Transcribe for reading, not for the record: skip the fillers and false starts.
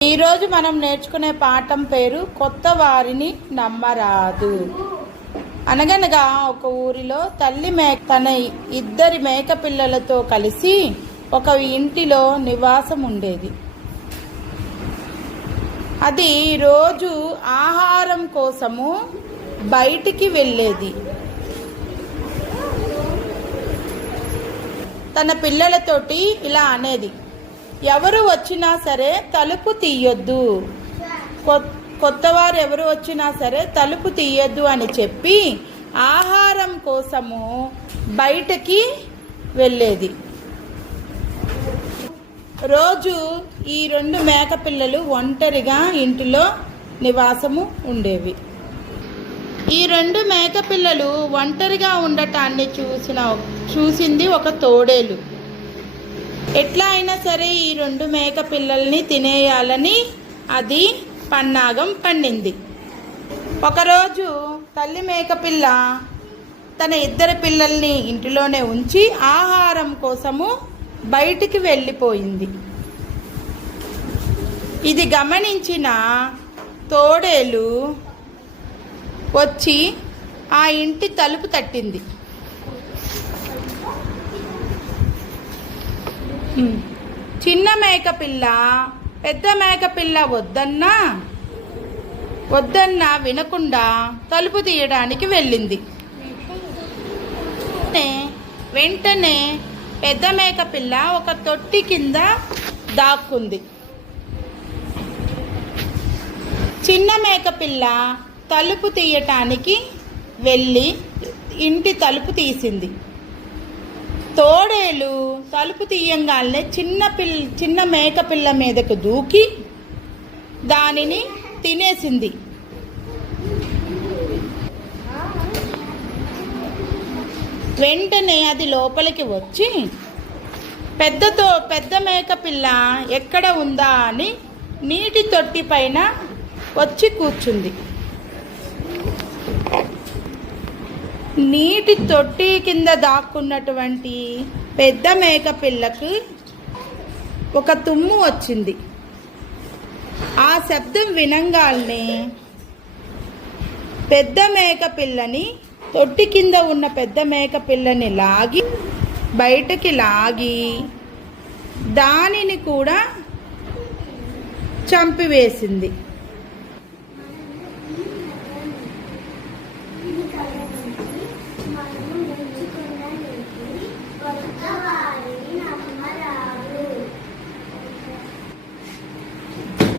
ఈరోజు మనం నేర్చుకునే పాఠం పేరు కొత్త వారిని నమ్మరాదు. అనగనగా ఒక ఊరిలో తల్లి తన 2 మేక పిల్లలతో కలిసి ఒక ఇంటిలో నివాసం ఉండేది. అది రోజు ఆహారం కోసము బయటికి వెళ్ళేది. తన పిల్లలతోటి ఇలా అనేది, ఎవరు వచ్చినా సరే తలుపు తీయొద్దు, కొత్తవారు ఎవరు వచ్చినా సరే తలుపు తీయొద్దు అని చెప్పి ఆహారం కోసము బయటకి వెళ్ళేది. రోజు ఈ 2 మేక పిల్లలు ఒంటరిగా ఇంటిలో నివాసము ఉండేవి. ఈ 2 మేక పిల్లలు ఒంటరిగా ఉండటాన్ని చూసింది ఒక తోడేలు. ఎట్లా అయినా సరే ఈ 2 మేక పిల్లల్ని తినేయాలని అది పన్నాగం పండింది. ఒకరోజు తల్లి మేకపిల్ల తన 2 పిల్లల్ని ఇంటిలోనే ఉంచి ఆహారం కోసము బయటికి వెళ్ళిపోయింది. ఇది గమనించిన తోడేలు వచ్చి ఆ ఇంటి తలుపు తట్టింది. చిన్న మేకపిల్ల పెద్ద మేకపిల్ల వద్దన్నా వినకుండా తలుపు తీయడానికి వెళ్ళింది. వెంటనే పెద్ద మేకపిల్ల ఒక తొట్టి కింద దాక్కుంది. చిన్న మేకపిల్ల తలుపు తీయటానికి వెళ్ళి ఇంటి తలుపు తీసింది. తోడేలు తలుపు తీయంగానే చిన్న మేకపిల్ల మీదకు దూకి దానిని తినేసింది. వెంటనే అది లోపలికి వచ్చి పెద్ద మేకపిల్ల ఎక్కడ ఉందా అని నీటి తొట్టి పైన వచ్చి కూర్చుంది. నీటి తొట్టి కింద దాక్కున్నటువంటి పెద్ద మేకపిల్లకు ఒక తుమ్ము వచ్చింది. ఆ శబ్దం వినంగానే పెద్ద మేకపిల్లని తొట్టి కింద ఉన్న పెద్ద మేకపిల్లని బయటకి లాగి దానిని కూడా చంపివేసింది.